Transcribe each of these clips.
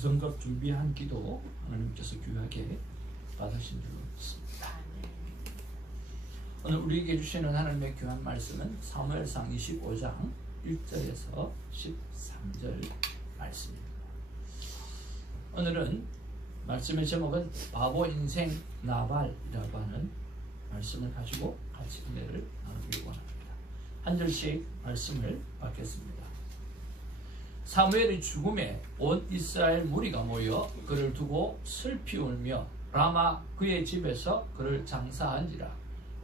정성껏 준비한 기도 하나님께서 귀하게 받으신 줄 믿습니다. 오늘 우리에게 주시는 하나님의 귀한 말씀은 사무엘상 25장 1절에서 13절 말씀입니다. 오늘은 말씀의 제목은 바보 인생 나발이라고 하는 말씀을 가지고 같이 은혜를 나누기 원합니다. 한 절씩 말씀을 받겠습니다. 사무엘의 죽음에 온 이스라엘 무리가 모여 그를 두고 슬피 울며 라마 그의 집에서 그를 장사한지라.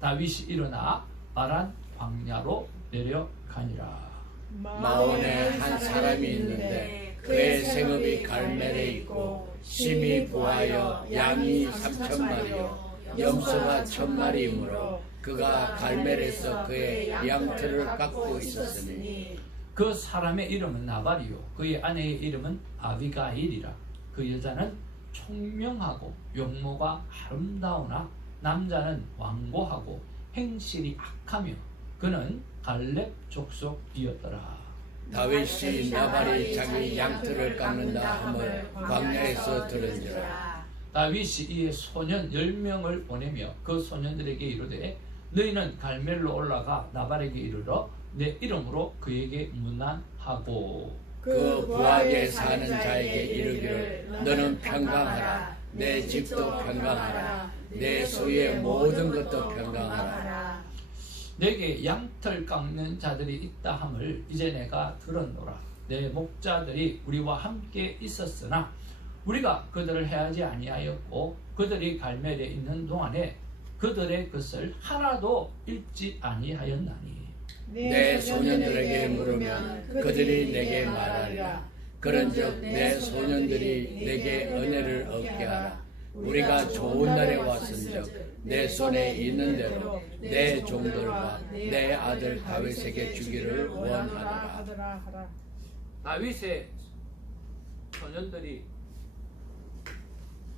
다윗이 일어나 바란 광야로 내려가니라. 마온에 한 사람이 있는데 그의 생업이 갈멜에 있고 심히 부하여 양이 3,000마리요 염소가 1,000마리이므로 그가 갈멜에서 그의 양털을 깎고 있었으니 그 사람의 이름은 나발이요 그의 아내의 이름은 아비가일이라. 그 여자는 총명하고 용모가 아름다우나 남자는 완고하고 행실이 악하며 그는 갈렙 족속이었더라. 다윗이 나발이 자기 양털을 깎는다 함을 광야에서 들은지라. 다윗이 이에 소년 10명을 보내며 그 소년들에게 이르되 너희는 갈멜로 올라가 나발에게 이르러 내 이름으로 그에게 문안하고 그 부하게 사는 자에게 이르기를 너는 평강하라. 내 집도 평강하라. 내 소유의 모든 것도 평강하라. 내게 양털 깎는 자들이 있다 함을 이제 내가 들었노라. 내 목자들이 우리와 함께 있었으나 우리가 그들을 해하지 아니하였고 그들이 갈멜에 있는 동안에 그들의 것을 하나도 잃지 아니하였나니 내 소년들에게 물으면 그들이 내게 말하리라. 그런즉 내 소년들이 내게 은혜를 얻게 하라. 우리가 좋은 날에 왔은즉 내 손에 있는 대로 내 종들과 내 아들 다윗에게 주기를 원하노라.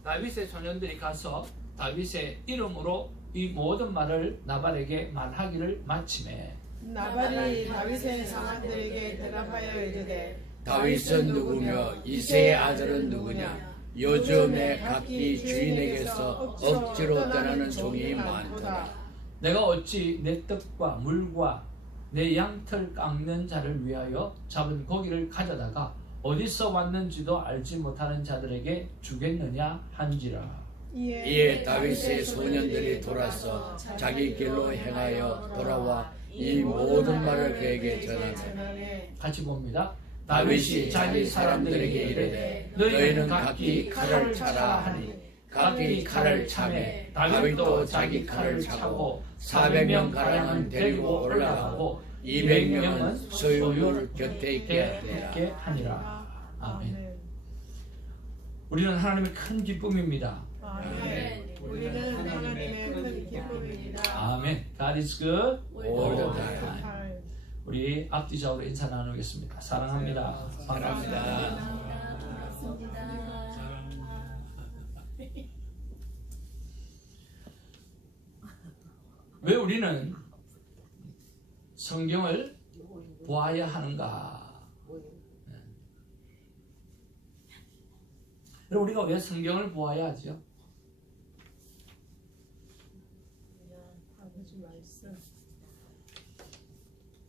다윗의 소년들이 가서 다윗의 이름으로 이 모든 말을 나발에게 말하기를 마치매 나발이 다윗의 사람들에게 대답하여 이르되 다윗은 누구며 이새의 아들은 누구냐? 요즘에 각기 주인에게서 억지로 떠나는 종이 많도다. 내가 어찌 내 떡과 물과 내 양털 깎는 자를 위하여 잡은 고기를 가져다가 어디서 왔는지도 알지 못하는 자들에게 주겠느냐 한지라. 이에 다윗의 소년들이 돌아서 자기 길로 행하여 돌아와 이 모든 말을 그에게 전하되 같이 봅니다. 다윗이 자기 사람들에게 이르되 너희는 각기 칼을 차라 하니 각기 칼을 차매 다윗도 자기 칼을 차고 400명 가량은 데리고 올라가고 200명은 소유를 곁에 있게 하니라. 아멘. 우리는 하나님의 큰 기쁨입니다. 아멘. 우리는 하나님의 큰 기쁨입니다. 아멘. God is good all the time. 우리 앞뒤적으로 인사 나누겠습니다. 사랑합니다. 사랑합니다. 왜 우리는 성경을 보아야 하는가? 여러분, 우리가 왜 성경을 보아야 하죠?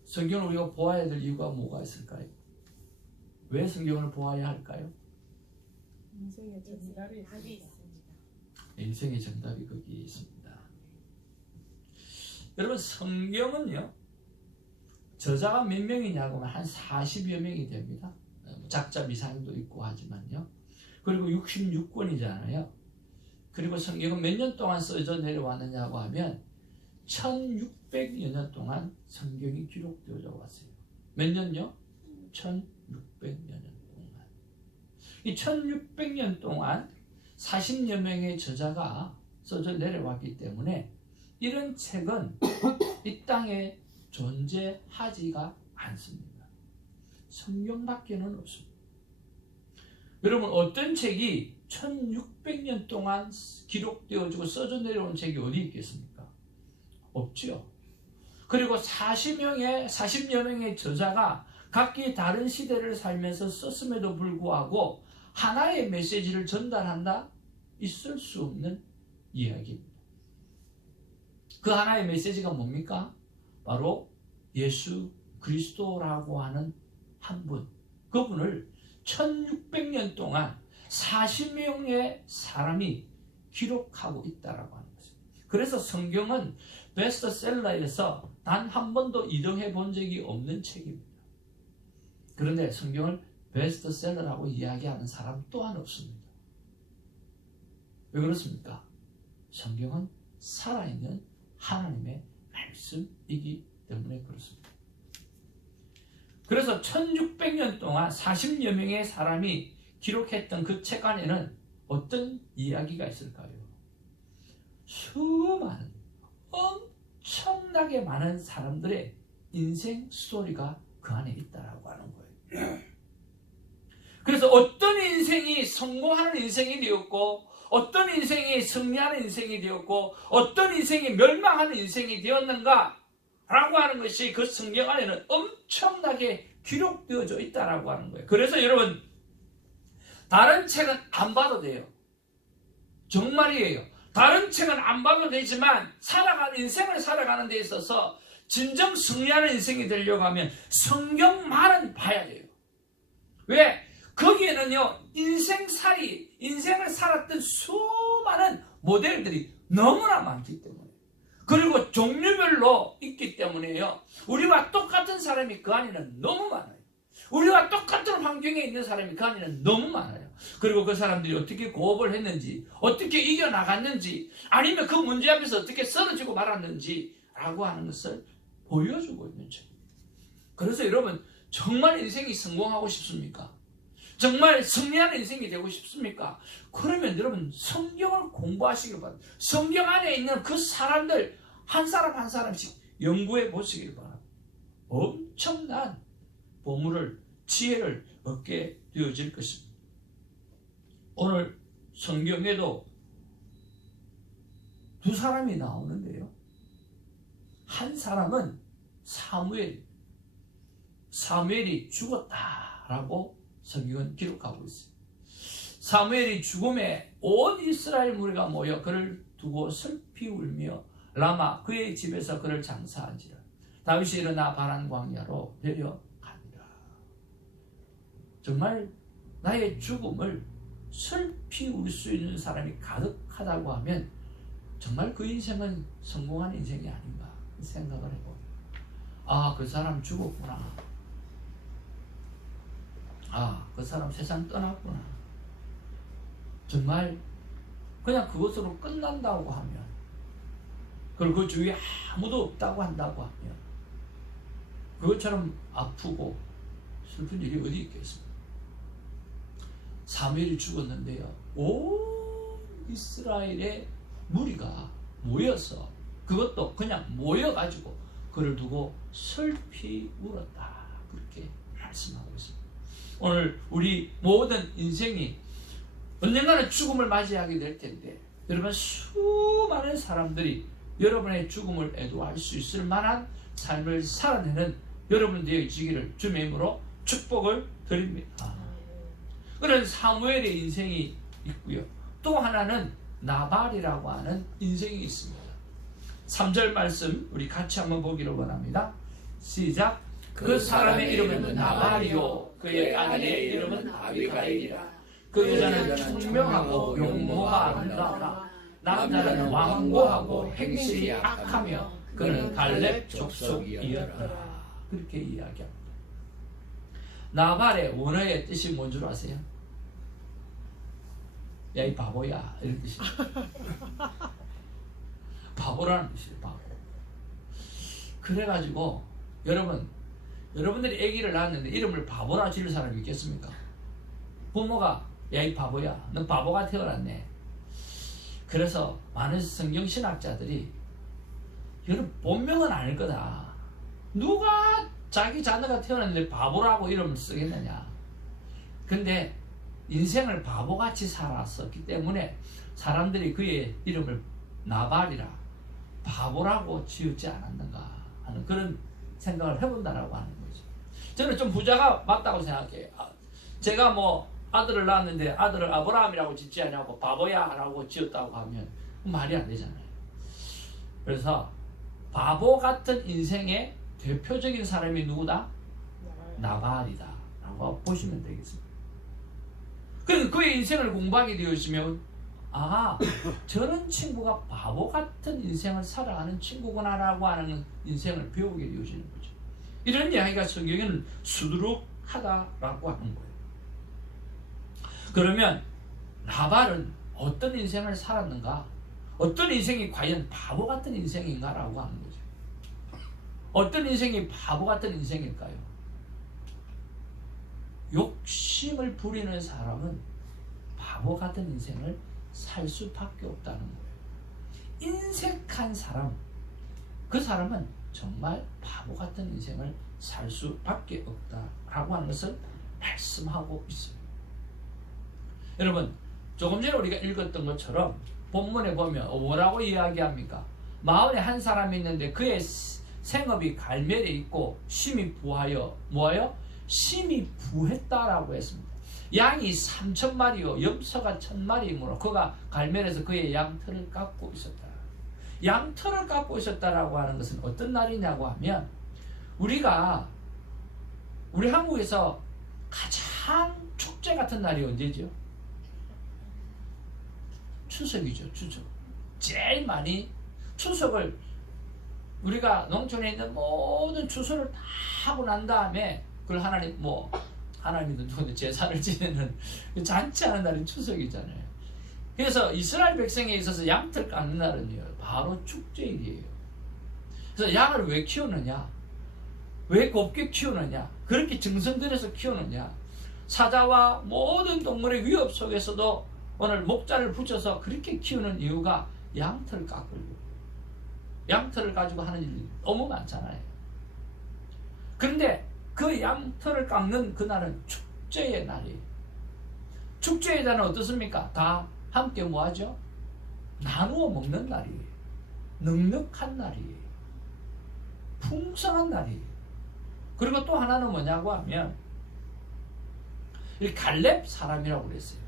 성경을 우리가 보아야 될 이유가 뭐가 있을까요? 왜 성경을 보아야 할까요? 인생의 정답이 있습니다. 인생의 정답이 거기 있습니다. 여러분, 성경은요, 저자가 몇 명이냐고 하면 한 40여 명이 됩니다. 작자 미상도 있고 하지만요. 그리고 66권이잖아요. 그리고 성경은 몇 년 동안 써져 내려왔느냐고 하면 1600여 년 동안 성경이 기록되어져 왔어요. 몇 년요? 1600여 년 동안. 이 1600년 동안 40여 명의 저자가 써져 내려왔기 때문에 이런 책은 이 땅에 존재하지가 않습니다. 성경밖에는 없습니다. 여러분, 어떤 책이 1600년 동안 기록되어지고 써져 내려온 책이 어디 있겠습니까? 없죠. 그리고 40여 명의 저자가 각기 다른 시대를 살면서 썼음에도 불구하고 하나의 메시지를 전달한다? 있을 수 없는 이야기입니다. 그 하나의 메시지가 뭡니까? 바로 예수 그리스도라고 하는 한 분, 그분을 1600년 동안 40명의 사람이 기록하고 있다라고 하는 것입니다. 그래서 성경은 베스트셀러에서 단 한 번도 2등해 본 적이 없는 책입니다. 그런데 성경을 베스트셀러라고 이야기하는 사람 또한 없습니다. 왜 그렇습니까? 성경은 살아있는 하나님의 말씀이기 때문에 그렇습니다. 그래서 1600년 동안 40여 명의 사람이 기록했던 그 책 안에는 어떤 이야기가 있을까요? 수많은, 엄청나게 많은 사람들의 인생 스토리가 그 안에 있다라고 하는 거예요. 그래서 어떤 인생이 성공하는 인생이 되었고, 어떤 인생이 승리하는 인생이 되었고, 어떤 인생이 멸망하는 인생이 되었는가 라고 하는 것이 그 성경 안에는 엄청나게 기록되어져 있다라고 하는 거예요. 그래서 여러분, 다른 책은 안 봐도 돼요. 정말이에요. 다른 책은 안 봐도 되지만 인생을 살아가는 데 있어서 진정 승리하는 인생이 되려고 하면 성경만은 봐야 돼요. 왜? 거기에는요, 인생을 살았던 수많은 모델들이 너무나 많기 때문에, 그리고 종류별로 있기 때문에요, 우리와 똑같은 사람이 그 안에는 너무 많아요. 우리와 똑같은 환경에 있는 사람이 그 안에는 너무 많아요. 그리고 그 사람들이 어떻게 고업을 했는지, 어떻게 이겨나갔는지, 아니면 그 문제 앞에서 어떻게 쓰러지고 말았는지 라고 하는 것을 보여주고 있는 책입니다. 그래서 여러분, 정말 인생이 성공하고 싶습니까? 정말 승리하는 인생이 되고 싶습니까? 그러면 여러분, 성경을 공부하시길 바랍니다. 성경 안에 있는 그 사람들 한 사람 한 사람씩 연구해 보시길 바랍니다. 엄청난 보물을, 지혜를 얻게 되어질 것입니다. 오늘 성경에도 두 사람이 나오는데요, 한 사람은 사무엘이 죽었다라고 성경은 기록하고 있습니다. 사무엘이 죽음에 온 이스라엘 무리가 모여 그를 두고 슬피 울며 라마 그의 집에서 그를 장사한지라. 다윗이 일어나 바란 광야로 내려가니라. 정말 나의 죽음을 슬피 울 수 있는 사람이 가득하다고 하면 정말 그 인생은 성공한 인생이 아닌가 생각을 해봅니다. 아, 그 사람 죽었구나. 아, 그 사람 세상 떠났구나. 정말 그냥 그것으로 끝난다고 하면, 그리고 그 주위에 아무도 없다고 한다고 하면, 그것처럼 아프고 슬픈 일이 어디 있겠습니까? 사무엘이 죽었는데요, 온 이스라엘의 무리가 모여서, 그것도 그냥 모여가지고 그를 두고 슬피 울었다, 그렇게 말씀하고 있습니다. 오늘 우리 모든 인생이 언젠가는 죽음을 맞이하게 될 텐데, 여러분, 수많은 사람들이 여러분의 죽음을 애도할 수 있을 만한 삶을 살아내는 여러분 되어지기를 주님의 이름으로 축복을 드립니다. 그런 사무엘의 인생이 있고요, 또 하나는 나발이라고 하는 인생이 있습니다. 3절 말씀 우리 같이 한번 보기를 원합니다. 시작. 그 사람의 이름은 나발이요 그의 아내의 이름은 아비가일이라. 그 여자는 총명하고 용모가 아름다우나 남자는 완고하고 행실이 악하며 그는 갈렙 족속이었더라. 그렇게 이야기합니다. 나발의 원어의 뜻이 뭔 줄 아세요? 야, 이 바보야, 이런 뜻입니다. 바보라는 뜻이에요, 바보. 그래가지고 여러분들이 아기를 낳았는데 이름을 바보라 지을 사람이 있겠습니까? 부모가 야, 이 바보야, 넌 바보가 태어났네. 그래서 많은 성경신학자들이 여러분, 본명은 아닐 거다. 누가 자기 자녀가 태어났는데 바보라고 이름을 쓰겠느냐. 근데 인생을 바보같이 살았었기 때문에 사람들이 그의 이름을 나발이라, 바보라고 지었지 않았는가 하는 그런 생각을 해본다라고 하는 거죠. 저는 좀 부자가 맞다고 생각해요. 제가 아들을 낳았는데 아들을 아브라함이라고 짓지 않냐고 바보야 라고 지었다고 하면 말이 안 되잖아요. 그래서 바보 같은 인생의 대표적인 사람이 누구다? 나발이다 라고 보시면 되겠습니다. 그래서 그의 인생을 공부하게 되어지면 저런 친구가 바보 같은 인생을 살아가는 친구구나 라고 하는 인생을 배우게 되어지는 거죠. 이런 이야기가 성경에는 수두룩하다라고 하는 거예요. 그러면 나발은 어떤 인생을 살았는가? 어떤 인생이 과연 바보 같은 인생인가 라고 하는 거죠. 어떤 인생이 바보 같은 인생일까요? 욕심을 부리는 사람은 바보 같은 인생을 살 수밖에 없다는 거예요. 인색한 사람, 그 사람은 정말 바보 같은 인생을 살 수밖에 없다라고 하는 것을 말씀하고 있습니다. 여러분, 조금 전에 우리가 읽었던 것처럼 본문에 보면 뭐라고 이야기합니까? 마을에 한 사람이 있는데 그의 생업이 갈멜에 있고 심히 부하여 뭐예요? 심히 부했다라고 했습니다. 양이 3,000마리요 염소가 1,000마리이므로 그가 갈멜에서 그의 양털을 깎고 있었다. 양털을 깎고 있었다라고 하는 것은 어떤 날이냐고 하면 우리 한국에서 가장 축제 같은 날이 언제죠? 추석이죠. 추석. 제일 많이 추석을 우리가 농촌에 있는 모든 추석을 다 하고 난 다음에 그걸 하나님도 누군데 제사를 지내는 잔치하는 날이 추석이잖아요. 그래서 이스라엘 백성에 있어서 양털 깎는 날은요 바로 축제일이에요. 그래서 양을 왜 키우느냐? 왜 곱게 키우느냐? 그렇게 정성들여서 키우느냐? 사자와 모든 동물의 위협 속에서도 오늘 목자를 붙여서 그렇게 키우는 이유가 양털을 깎으려고. 양털을 가지고 하는 일이 너무 많잖아요. 그런데 그 양털을 깎는 그날은 축제의 날이에요. 축제의 날은 어떻습니까? 다 함께 뭐하죠? 나누어 먹는 날이에요. 넉넉한 날이에요. 풍성한 날이에요. 그리고 또 하나는 뭐냐고 하면 이 갈렙 사람이라고 그랬어요.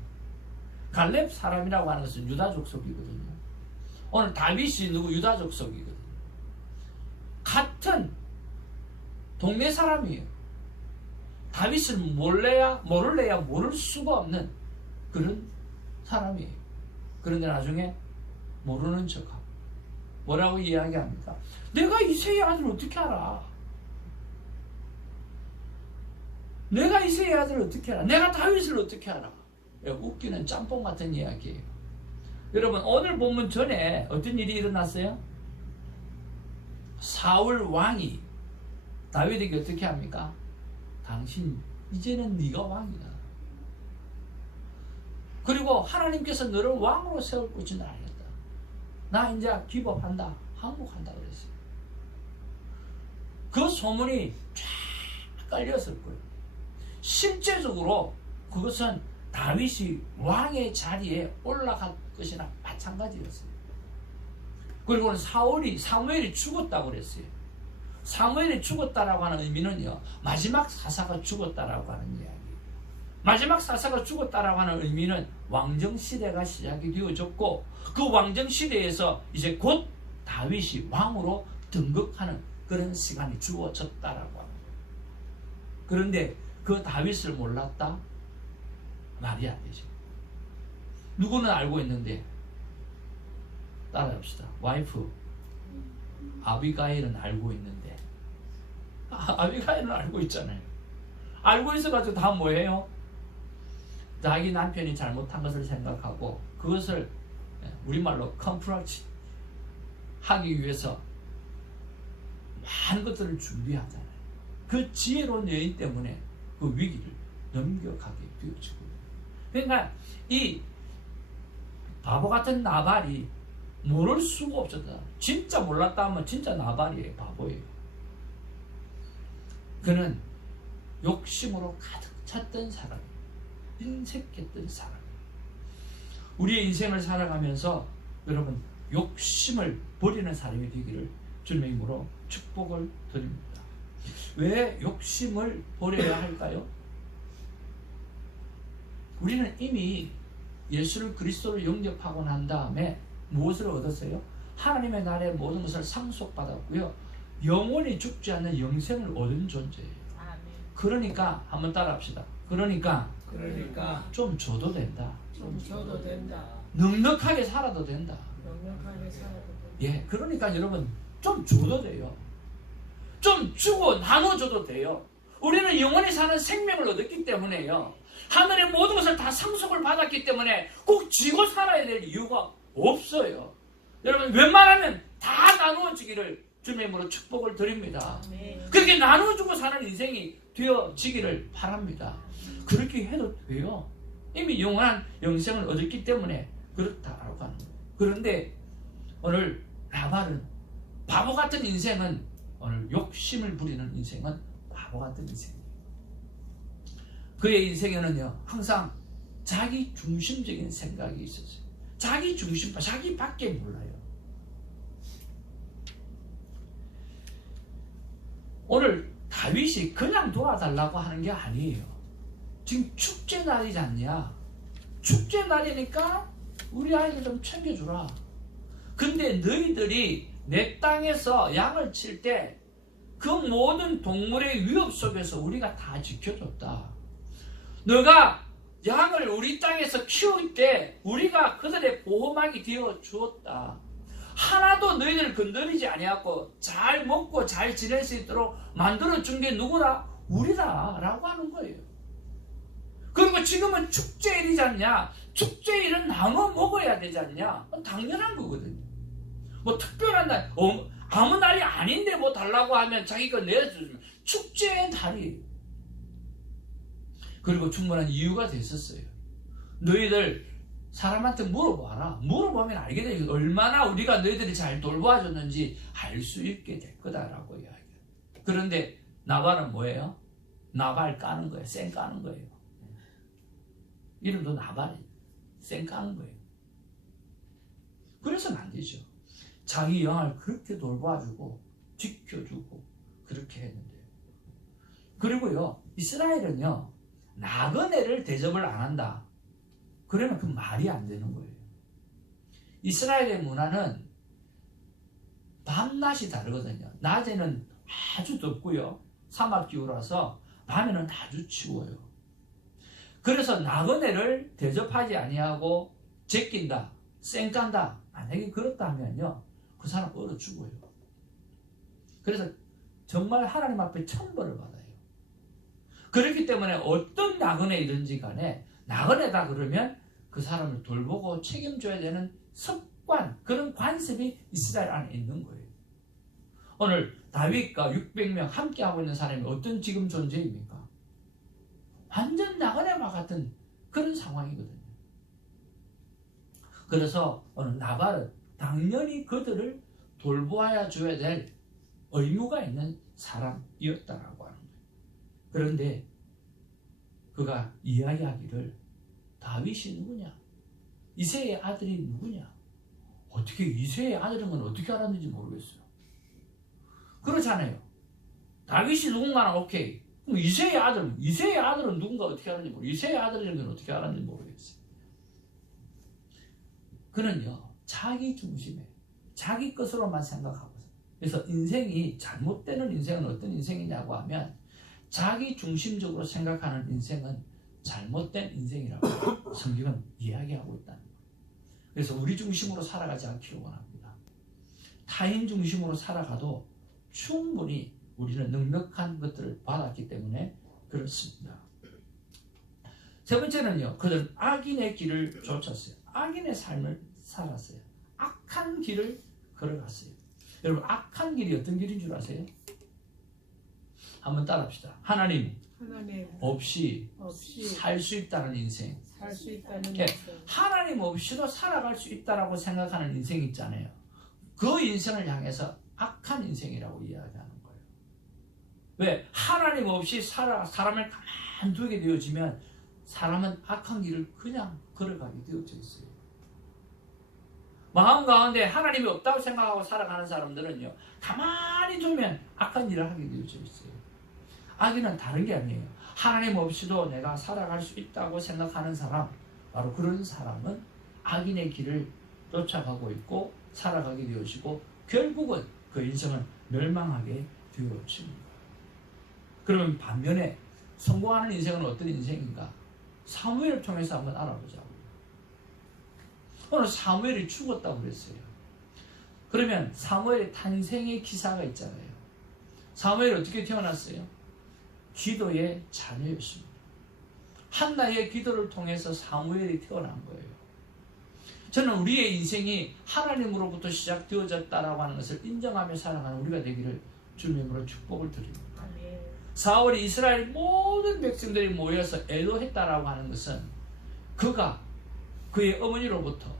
갈렙 사람이라고 하는 것은 유다 족속이거든요. 오늘 다윗이 유다 족속이거든요. 같은 동네 사람이에요. 다윗을 모를래야 모를 수가 없는 그런 사람이에요. 그런데 나중에 모르는 척하고 뭐라고 이야기합니까? 내가 이새의 아들을 어떻게 알아? 내가 이새의 아들을 어떻게 알아? 내가 다윗을 어떻게 알아? 웃기는 짬뽕 같은 이야기예요. 여러분, 오늘 본문 전에 어떤 일이 일어났어요? 사울 왕이 다윗에게 어떻게 합니까? 당신 이제는 네가 왕이다. 그리고 하나님께서 너를 왕으로 세울 것을 알겠다. 나 이제 기법한다. 항복한다 그랬어요. 그 소문이 쫙 깔렸을 거예요. 실제적으로 그것은 다윗이 왕의 자리에 올라갈 것이나 마찬가지였어요. 그리고 사무엘이 죽었다고 그랬어요. 사무엘이 죽었다라고 하는 의미는요, 마지막 사사가 죽었다라고 하는 이야기. 마지막 사사가 죽었다라고 하는 의미는 왕정시대가 시작이 되어졌고, 그 왕정시대에서 이제 곧 다윗이 왕으로 등극하는 그런 시간이 주어졌다라고 합니다. 그런데 그 다윗을 몰랐다? 말이 안 되죠. 누구는 알고 있는데, 따라합시다. 와이프 아비가일은 알고 있는데, 아비가일은 알고 있잖아요. 알고 있어가지고 다 뭐예요? 자기 남편이 잘못한 것을 생각하고 그것을 우리말로 컴프라치 하기 위해서 많은 것들을 준비하잖아요. 그 지혜로운 여인 때문에 그 위기를 넘겨가게 되어지고, 그러니까 이 바보 같은 나발이 모를 수가 없었다. 진짜 몰랐다 하면 진짜 나발이에요. 바보예요. 그는 욕심으로 가득 찼던 사람이에요. 인색했던 사람이에요. 우리의 인생을 살아가면서 여러분 욕심을 버리는 사람이 되기를 주님의 이름으로 축복을 드립니다. 왜 욕심을 버려야 할까요? 우리는 이미 예수를 그리스도를 영접하고 난 다음에 무엇을 얻었어요? 하나님의 나라의 모든 것을 상속받았고요. 영원히 죽지 않는 영생을 얻은 존재예요. 그러니까 한번 따라합시다. 그러니까 좀 줘도 된다. 좀 줘도 된다. 넉넉하게 살아도 된다. 넉넉하게 살아도 된다. 예, 그러니까 여러분 좀 줘도 돼요. 좀 주고 나눠줘도 돼요. 우리는 영원히 사는 생명을 얻었기 때문에요. 하늘의 모든 것을 다 상속을 받았기 때문에 꼭 쥐고 살아야 될 이유가 없어요. 여러분 웬만하면 다 나누어지기를 주님으로 축복을 드립니다. 그렇게 나눠주고 사는 인생이 되어지기를 바랍니다. 그렇게 해도 돼요. 이미 영원한 영생을 얻었기 때문에 그렇다라고 하는 거예요. 그런데 오늘 나발은 바보 같은 인생은, 오늘 욕심을 부리는 인생은 바보 같은 인생이에요. 그의 인생에는요 항상 자기 중심적인 생각이 있었어요. 자기 중심, 자기밖에 몰라요. 오늘 다윗이 그냥 도와달라고 하는 게 아니에요. 지금 축제 날이지 않냐? 축제 날이니까 우리 아이들 좀 챙겨주라. 근데 너희들이 내 땅에서 양을 칠 때 그 모든 동물의 위협 속에서 우리가 다 지켜줬다. 너가 양을 우리 땅에서 키울 때 우리가 그들의 보호막이 되어 주었다. 하나도 너희들 건드리지 아니하고 잘 먹고 잘 지낼 수 있도록 만들어준 게 누구라? 우리다 라고 하는 거예요. 그리고 지금은 축제일이지 않냐? 축제일은 나눠 먹어야 되지 않냐? 당연한 거거든요. 뭐 특별한 날, 아무 날이 아닌데 뭐 달라고 하면 자기가 내주면 축제의 날이에요. 그리고 충분한 이유가 됐었어요. 너희들 사람한테 물어봐라. 물어보면 알게 돼. 얼마나 우리가 너희들이 잘 돌봐줬는지 알 수 있게 될 거다라고 이야기해요. 그런데 나발은 뭐예요? 나발 까는 거예요. 쌩 까는 거예요. 이름도 나발이에요. 쌩 까는 거예요. 그래서는 안 되죠. 자기 영을 그렇게 돌봐주고 지켜주고 그렇게 했는데요. 그리고요 이스라엘은요 나그네를 대접을 안 한다. 그러면 그 말이 안 되는 거예요. 이스라엘의 문화는 밤낮이 다르거든요. 낮에는 아주 덥고요. 사막기후라서 밤에는 아주 추워요. 그래서 나그네를 대접하지 아니하고 제낀다, 쌩깐다. 만약에 그렇다면요. 그 사람 얼어 죽어요. 그래서 정말 하나님 앞에 천벌을 받아요. 그렇기 때문에 어떤 나그네이든지 간에 나그네다 그러면 그 사람을 돌보고 책임져야 되는 습관, 그런 관습이 이스라엘 안에 있는 거예요. 오늘 다윗과 600명 함께 하고 있는 사람이 어떤 지금 존재입니까? 완전 나그네와 같은 그런 상황이거든요. 그래서 오늘 나발은 당연히 그들을 돌보아야 줘야 될 의무가 있는 사람이었다라고 하는 거예요. 그런데 그가 이야기하기를 다윗이 누구냐? 이새의 아들이 누구냐? 어떻게 이새의 아들인 건 어떻게 알았는지 모르겠어요. 그렇잖아요. 다윗이 누군가는 오케이. 그럼 이새의 아들은 누군가 어떻게 알았는지 모르겠어요. 이새의 아들인 건 어떻게 알았는지 모르겠어요. 그는요 자기 중심에 자기 것으로만 생각하고 있어요. 그래서 인생이 잘못되는 인생은 어떤 인생이냐고 하면 자기 중심적으로 생각하는 인생은 잘못된 인생이라고 성경은 이야기하고 있다는 거예요. 그래서 우리 중심으로 살아가지 않기를 원합니다. 타인 중심으로 살아가도 충분히 우리는 넉넉한 것들을 받았기 때문에 그렇습니다. 세 번째는요, 그들은 악인의 길을 쫓았어요. 악인의 삶을 살았어요. 악한 길을 걸어갔어요. 여러분, 악한 길이 어떤 길인 줄 아세요? 한번 따라합시다. 하나님 없이 살 수 있다는 인생. 하나님 없이도 살아갈 수 있다라고 생각하는 인생 있잖아요. 그 인생을 향해서 악한 인생이라고 이야기하는 거예요. 왜? 하나님 없이 사람을 가만두게 되어지면 사람은 악한 길을 그냥 걸어가게 되어져 있어요. 마음 가운데 하나님이 없다고 생각하고 살아가는 사람들은요, 가만히 두면 악한 일을 하게 되어져 있어요. 악인은 다른 게 아니에요. 하나님 없이도 내가 살아갈 수 있다고 생각하는 사람, 바로 그런 사람은 악인의 길을 쫓아가고 있고 살아가게 되어지고 결국은 그 인생은 멸망하게 되어집니다. 그러면 반면에 성공하는 인생은 어떤 인생인가? 사무엘을 통해서 한번 알아보자고. 오늘 사무엘이 죽었다고 그랬어요. 그러면 사무엘의 탄생의 기사가 있잖아요. 사무엘이 어떻게 태어났어요? 기도의 자녀였습니다. 한나의 기도를 통해서 사무엘이 태어난 거예요. 저는 우리의 인생이 하나님으로부터 시작되어졌다라고 하는 것을 인정하며 살아가는 우리가 되기를 주님으로 축복을 드립니다. 사울이 이스라엘 모든 백성들이 모여서 애도했다라고 하는 것은 그가 그의 어머니로부터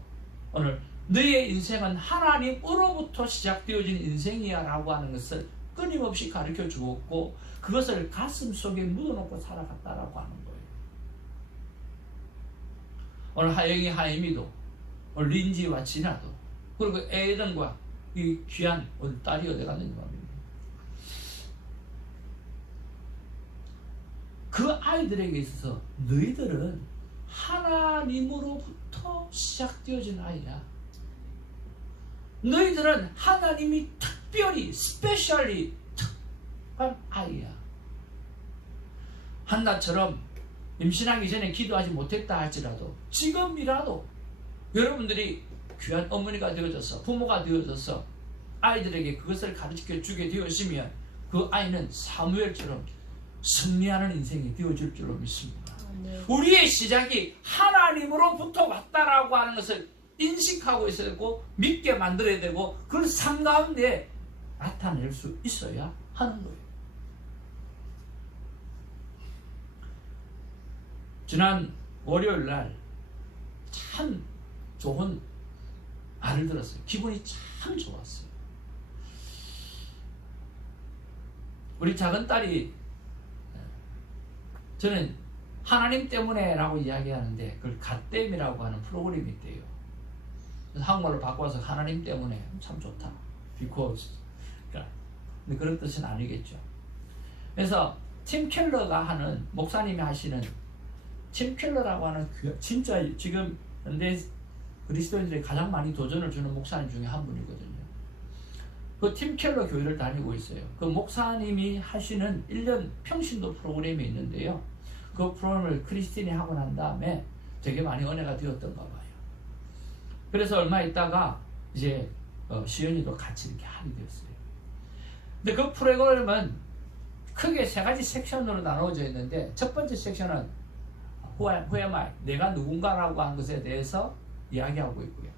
오늘 너의 인생은 하나님으로부터 시작되어진 인생이야 라고 하는 것을 끊임없이 가르쳐 주었고 그것을 가슴 속에 묻어놓고 살아갔다라고 하는 거예요. 오늘 하영이 하임이도 오늘 린지와 진아도 그리고 에이든과 이 귀한 오늘 딸이 어디 갔는지 모릅니다. 그 아이들에게 있어서 너희들은 하나님으로부터 시작되어진 아이야. 너희들은 하나님이 특별히 스페셜리 특별한 아이야. 한나처럼 임신하기 전에 기도하지 못했다 할지라도 지금이라도 여러분들이 귀한 어머니가 되어져서 부모가 되어져서 아이들에게 그것을 가르쳐 주게 되었으면 그 아이는 사무엘처럼 승리하는 인생이 되어질 줄로 믿습니다. 우리의 시작이 하나님으로부터 왔다라고 하는 것을 인식하고 있어야 되고 믿게 만들어야 되고 그걸 삶 가운데 나타낼 수 있어야 하는 거예요. 지난 월요일 날 참 좋은 말을 들었어요. 기분이 참 좋았어요. 우리 작은 딸이 저는 하나님 때문에 라고 이야기하는데 그걸 갓댐이라고 하는 프로그램이 있대요. 그래서 한국말로 바꿔서 하나님 때문에 참 좋다. because 근데 그런 뜻은 아니겠죠. 그래서 팀 켈러가 하는 목사님이 하시는 팀 켈러라고 하는 진짜 지금 현대 그리스도인들이 가장 많이 도전을 주는 목사님 중에 한 분이거든요. 그 팀 켈러 교회를 다니고 있어요. 그 목사님이 하시는 1년 평신도 프로그램이 있는데요. 그 프로그램을 크리스틴이 하고 난 다음에 되게 많이 은혜가 되었던가 봐요. 그래서 얼마 있다가 이제 시연이도 같이 이렇게 하게 되었어요. 근데 그 프로그램은 크게 세 가지 섹션으로 나누어져 있는데 첫 번째 섹션은 Who am I? 내가 누군가라고 하는 것에 대해서 이야기하고 있고요.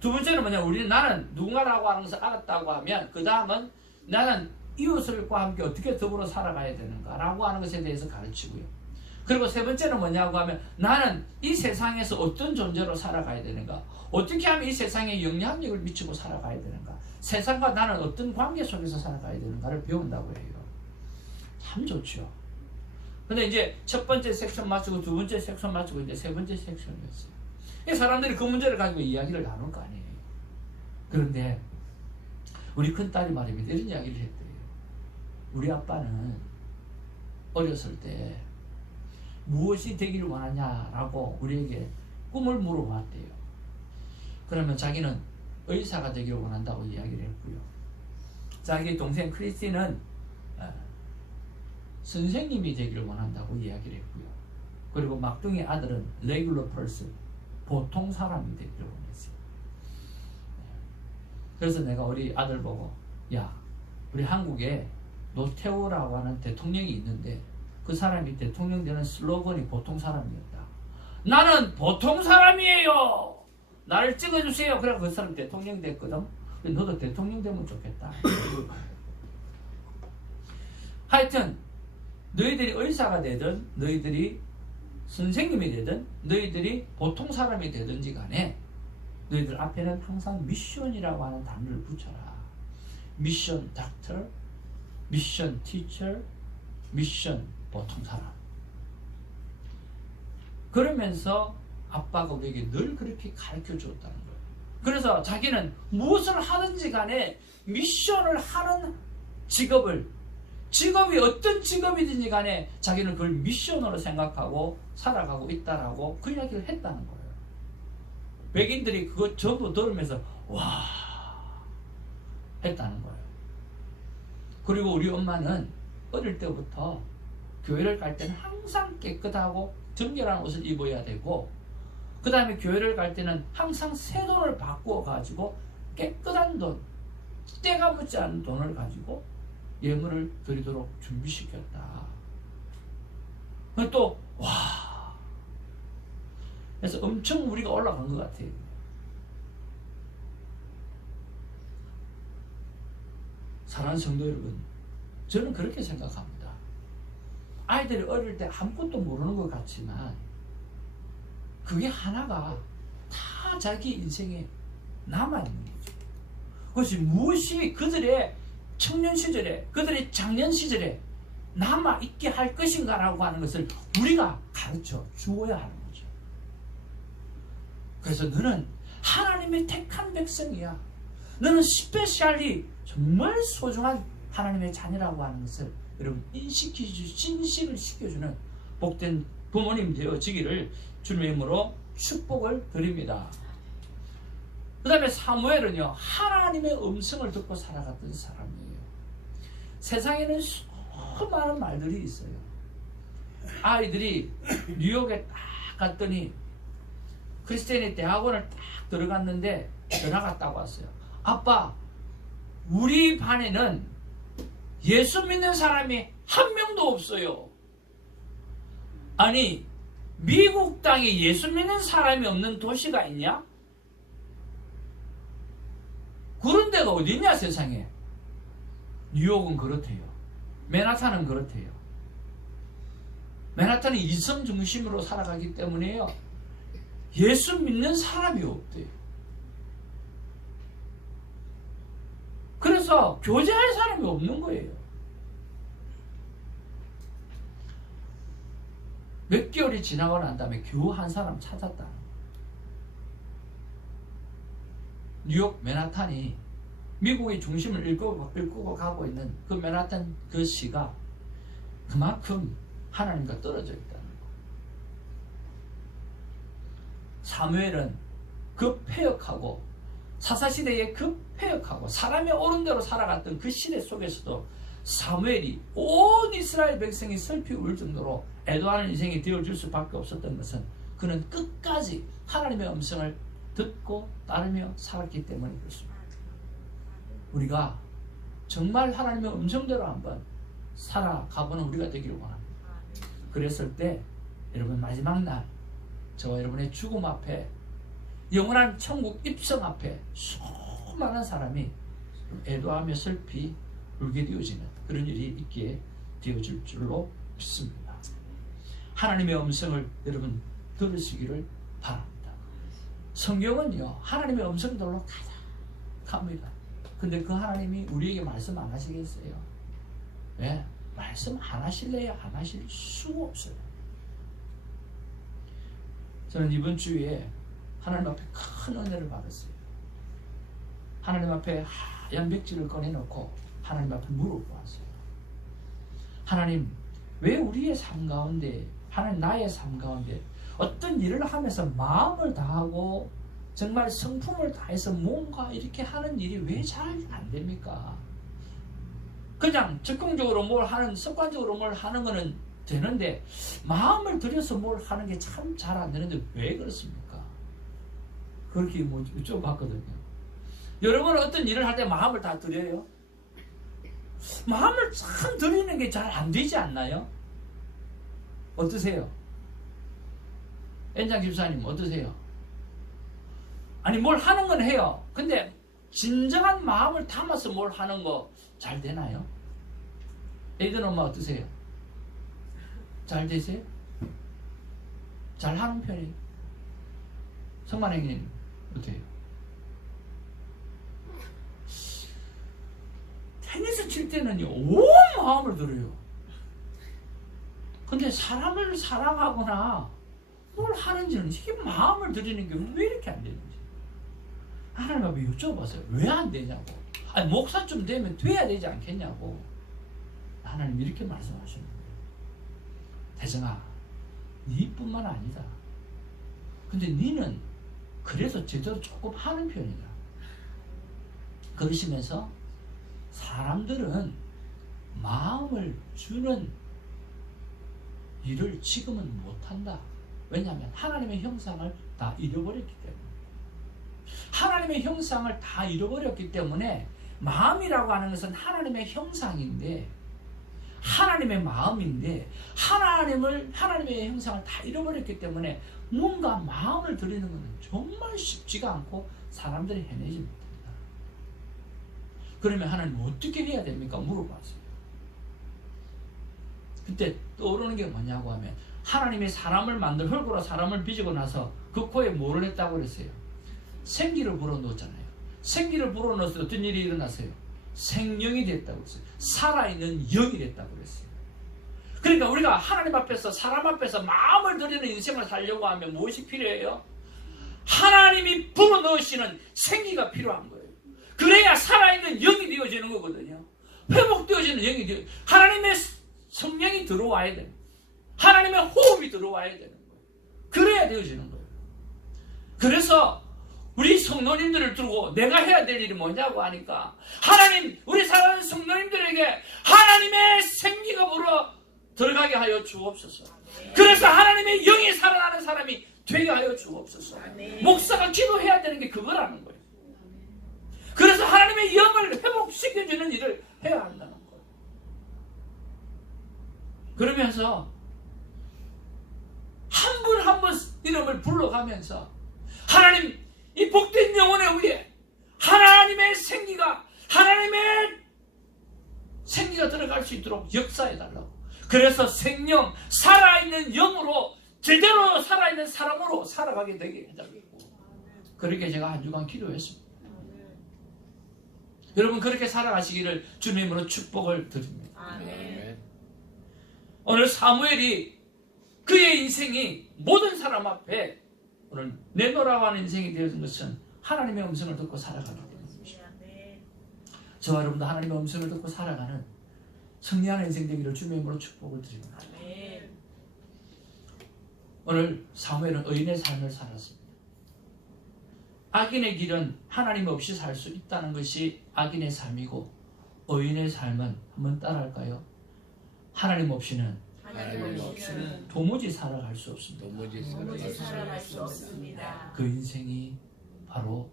두 번째는 뭐냐? 나는 누군가라고 하는 것을 알았다고 하면 그 다음은 나는 이웃들과 함께 어떻게 더불어 살아가야 되는가라고 하는 것에 대해서 가르치고요. 그리고 세 번째는 뭐냐고 하면 나는 이 세상에서 어떤 존재로 살아가야 되는가, 어떻게 하면 이 세상에 영향력을 미치고 살아가야 되는가, 세상과 나는 어떤 관계 속에서 살아가야 되는가를 배운다고 해요. 참 좋죠. 근데 이제 첫 번째 섹션 마치고 두 번째 섹션 마치고 이제 세 번째 섹션이었어요. 이 사람들이 그 문제를 가지고 이야기를 나눌 거 아니에요. 그런데 우리 큰딸이 말입니다. 이런 이야기를 했대요. 우리 아빠는 어렸을 때 무엇이 되기를 원하냐라고 우리에게 꿈을 물어봤대요. 그러면 자기는 의사가 되기를 원한다고 이야기를 했고요. 자기 동생 크리스티는 선생님이 되기를 원한다고 이야기를 했고요. 그리고 막둥이 아들은 regular person, 보통 사람이 되기를 원했어요. 그래서 내가 우리 아들 보고 야, 우리 한국에 노태우라고 하는 대통령이 있는데 그 사람이 대통령 되는 슬로건이 보통 사람이었다. 나는 보통 사람이에요. 나를 찍어주세요. 그래 그 사람 대통령 됐거든. 너도 대통령 되면 좋겠다. 하여튼 너희들이 의사가 되든 너희들이 선생님이 되든 너희들이 보통 사람이 되든지 간에 너희들 앞에는 항상 미션이라고 하는 단어를 붙여라. 미션 닥터, 미션 티처, 미션 보통 사람. 그러면서 아빠가 우리에게 늘 그렇게 가르쳐 줬다는 거예요. 그래서 자기는 무엇을 하든지 간에 미션을 하는 직업을 직업이 어떤 직업이든지 간에 자기는 그걸 미션으로 생각하고 살아가고 있다라고 그 이야기를 했다는 거예요. 백인들이 그거 전부 들으면서 와 했다는 거예요. 그리고 우리 엄마는 어릴 때부터 교회를 갈 때는 항상 깨끗하고 정결한 옷을 입어야 되고, 그 다음에 교회를 갈 때는 항상 새 돈을 바꾸어 가지고 깨끗한 돈, 때가 묻지 않은 돈을 가지고 예물을 드리도록 준비시켰다. 또 와, 그래서 엄청 우리가 올라간 것 같아요. 사랑하는 성도 여러분, 저는 그렇게 생각합니다. 아이들이 어릴 때 아무것도 모르는 것 같지만 그게 하나가 다 자기 인생에 남아있는 거죠. 그것이 무엇이 그들의 청년 시절에, 그들의 장년 시절에 남아있게 할 것인가라고 하는 것을 우리가 가르쳐 주어야 하는 거죠. 그래서 너는 하나님의 택한 백성이야. 너는 스페셜리 정말 소중한 하나님의 자녀라고 하는 것을 여러분 인식을 시켜주는 복된 부모님 되어지기를 주님의 이름으로 축복을 드립니다. 그 다음에 사무엘은요, 하나님의 음성을 듣고 살아갔던 사람이에요. 세상에는 수많은 말들이 있어요. 아이들이 뉴욕에 딱 갔더니 크리스티안의 대학원을 딱 들어갔는데 전화가 딱 왔어요. 아빠, 우리 반에는 예수 믿는 사람이 한 명도 없어요. 아니, 미국 땅에 예수 믿는 사람이 없는 도시가 있냐? 그런 데가 어디 있냐 세상에. 뉴욕은 그렇대요. 맨하탄은 그렇대요. 맨하탄은 이성 중심으로 살아가기 때문에요, 예수 믿는 사람이 없대요. 그래서 교제할 사람이 없는 거예요. 몇 개월이 지나고 난 다음에 겨우 한 사람 찾았다. 뉴욕 맨하탄이 미국의 중심을 이끌고 가고 있는 그 맨하탄 그 시가 그만큼 하나님과 떨어져 있다는 거. 사무엘은 그 폐역하고 사사시대에 그 폐역하고 사람의 옳은 대로 살아갔던 그 시대 속에서도 사무엘이 온 이스라엘 백성이 슬피 울 정도로 애도하는 인생이 되어줄 수밖에 없었던 것은 그는 끝까지 하나님의 음성을 듣고 따르며 살았기 때문에 그렇습니다. 우리가 정말 하나님의 음성대로 한번 살아가보는 우리가 되기를 원합니다. 그랬을 때 여러분 마지막 날 저와 여러분의 죽음 앞에, 영원한 천국 입성 앞에 수많은 사람이 애도하며 슬피 울게 되어지는 그런 일이 있게 되어질 줄로 믿습니다. 하나님의 음성을 여러분 들으시기를 바랍니다. 성경은요, 하나님의 음성들로 가득합니다. 근데 그 하나님이 우리에게 말씀 안 하시겠어요? 왜? 말씀 안 하실래요? 안 하실 수가 없어요. 저는 이번 주에 하나님 앞에 큰 은혜를 받았어요. 하나님 앞에 하얀 백지를 꺼내놓고 하나님 앞에 물어보았어요. 하나님, 왜 우리의 삶 가운데, 하나님 나의 삶 가운데 어떤 일을 하면서 마음을 다하고 정말 성품을 다해서 뭔가 이렇게 하는 일이 왜 잘 안 됩니까? 그냥 적극적으로 뭘 하는, 습관적으로 뭘 하는 거는 되는데 마음을 들여서 뭘 하는 게 참 잘 안 되는데 왜 그렇습니까? 그렇게 뭐 여쭤봤거든요. 여러분은 어떤 일을 할 때 마음을 다 들여요? 마음을 참 들이는 게 잘 안 되지 않나요? 어떠세요? 엔장 집사님 어떠세요? 아니 뭘 하는 건 해요. 근데 진정한 마음을 담아서 뭘 하는 거 잘 되나요? 에이든 엄마 어떠세요? 잘 되세요? 잘 하는 편이에요? 성만 형님 어때요? 테니스 칠 때는요 온 마음을 들어요. 근데 사람을 사랑하거나 뭘 하는지는 이게 마음을 들이는 게 왜 이렇게 안 되는지 하나님 앞에 여쭤봤어요. 왜 안 되냐고. 아니 목사쯤 되면 돼야 되지 않겠냐고. 하나님 이렇게 말씀하시는 거예요. 대정아, 니뿐만 아니다. 근데 니는 그래도 제대로 조금 하는 편이다. 그러시면서 사람들은 마음을 주는 일을 지금은 못한다. 왜냐하면 하나님의 형상을 다 잃어버렸기 때문에. 하나님의 형상을 다 잃어버렸기 때문에 마음이라고 하는 것은 하나님의 형상인데, 하나님의 마음인데, 하나님의 형상을 다 잃어버렸기 때문에 뭔가 마음을 드리는 것은 정말 쉽지가 않고 사람들이 해내지 못합니다. 그러면 하나님 어떻게 해야 됩니까? 물어봤어요. 그때 떠오르는 게 뭐냐고 하면, 하나님이 사람을 흙으로 사람을 빚고 나서 그 코에 뭐를 했다고 그랬어요? 생기를 불어넣었잖아요. 생기를 불어넣어서 어떤 일이 일어났어요? 생명이 됐다고 그랬어요. 살아있는 영이 됐다고 그랬어요. 그러니까 우리가 하나님 앞에서, 사람 앞에서 마음을 들이는 인생을 살려고 하면 무엇이 필요해요? 하나님이 불어넣으시는 생기가 필요한 거예요. 그래야 살아있는 영이 되어지는 거거든요. 회복되어지는 영이 되어, 하나님의 성령이 들어와야 돼요. 하나님의 호흡이 들어와야 되는 거예요. 그래야 되어지는 거예요. 그래서 우리 성도님들을 두고 내가 해야 될 일이 뭐냐고 하니까, 하나님, 우리 사랑하는 성도님들에게 하나님의 생기가 불어 들어가게 하여 주옵소서. 그래서 하나님의 영이 살아나는 사람이 되게 하여 주옵소서. 목사가 기도해야 되는 게 그거라는 거예요. 그래서 하나님의 영을 회복시켜주는 일을 해야 한다는 거예요. 그러면서 한 분 한 분 이름을 불러가면서, 하나님, 이 복된 영혼의 위에 하나님의 생기가 들어갈 수 있도록 역사해달라고. 그래서 생명, 살아있는 영으로, 제대로 살아있는 사람으로 살아가게 되게 해달라고. 그렇게 제가 한 주간 기도했습니다. 여러분, 그렇게 살아가시기를 주님으로 축복을 드립니다. 아멘. 오늘 사무엘이 그의 인생이 모든 사람 앞에 오늘 내노라고 하는 인생이 되어진 것은 하나님의 음성을 듣고 살아가기 때문입니다. 저와 여러분도 하나님의 음성을 듣고 살아가는 승리하는 인생 되기를 주님의 이름으로 축복을 드립니다. 오늘 사무엘은 의인의 삶을 살았습니다. 악인의 길은 하나님 없이 살 수 있다는 것이 악인의 삶이고, 의인의 삶은 한번 따라할까요? 하나님 없이는 도무지 살아갈 수 없습니다. 도무지 살아갈 수 없습니다. 그 인생이 바로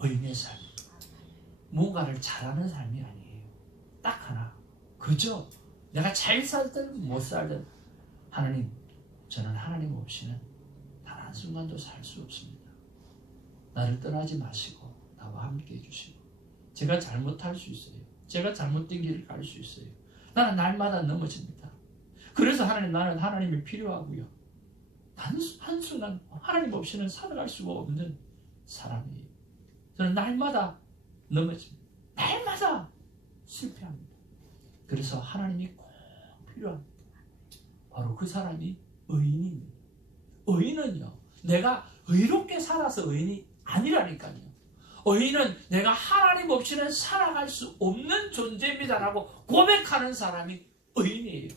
의인의 삶. 뭔가를 잘하는 삶이 아니에요. 딱 하나. 그저 내가 잘 살든 못 살든, 하나님, 저는 하나님 없이는 단 한순간도 살 수 없습니다. 나를 떠나지 마시고 나와 함께 해주시고, 제가 잘못할 수 있어요. 제가 잘못된 길을 갈 수 있어요. 나는 날마다 넘어집니다. 그래서 하나님, 나는 하나님이 필요하고요. 한순간 하나님 없이는 살아갈 수가 없는 사람이에요. 저는 날마다 넘어집니다. 날마다 실패합니다. 그래서 하나님이 꼭 필요합니다. 바로 그 사람이 의인입니다. 의인은요, 내가 의롭게 살아서 의인이 아니라니까요. 의인은 내가 하나님 없이는 살아갈 수 없는 존재입니다라고 고백하는 사람이 의인이에요.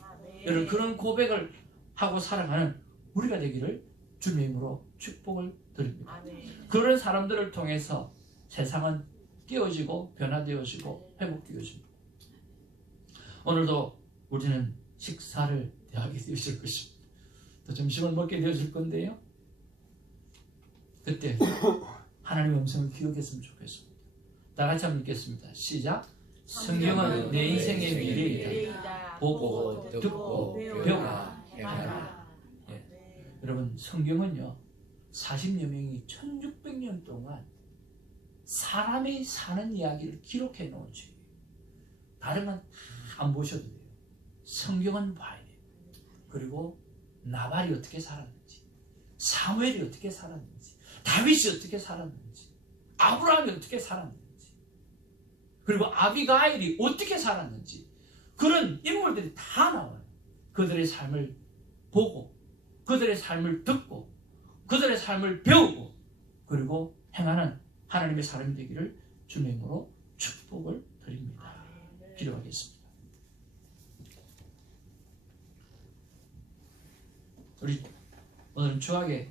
여러분, 그런 고백을 하고 살아가는 우리가 되기를 주님의 이름으로 축복을 드립니다. 그런 사람들을 통해서 세상은 깨어지고 변화되어지고 회복되어집니다. 오늘도 우리는 식사를 대하게 되어질 것입니다. 또 점심을 먹게 되어질 건데요, 그때 하나님의 음성을 기억했으면 좋겠습니다. 다 같이 한번 읽겠습니다. 시작. 성경은 내 인생의 미래이다. 보고 듣고 배우라 행하라. 여러분, 성경은요, 40여 명이 1600년 동안 사람이 사는 이야기를 기록해 놓은 책이에요. 다른 건 안 보셔도 돼요. 성경은 봐야 돼요. 그리고 나발이 어떻게 살았는지, 사무엘이 어떻게 살았는지, 다윗이 어떻게 살았는지, 아브라함이 어떻게 살았는지, 그리고 아비가일이 어떻게 살았는지, 그런 인물들이 다 나와요. 그들의 삶을 보고, 그들의 삶을 듣고, 그들의 삶을 배우고, 그리고 행하는 하나님의 사람이 되기를 주님으로 축복을 드립니다. 기도하겠습니다. 우리 오늘 추하게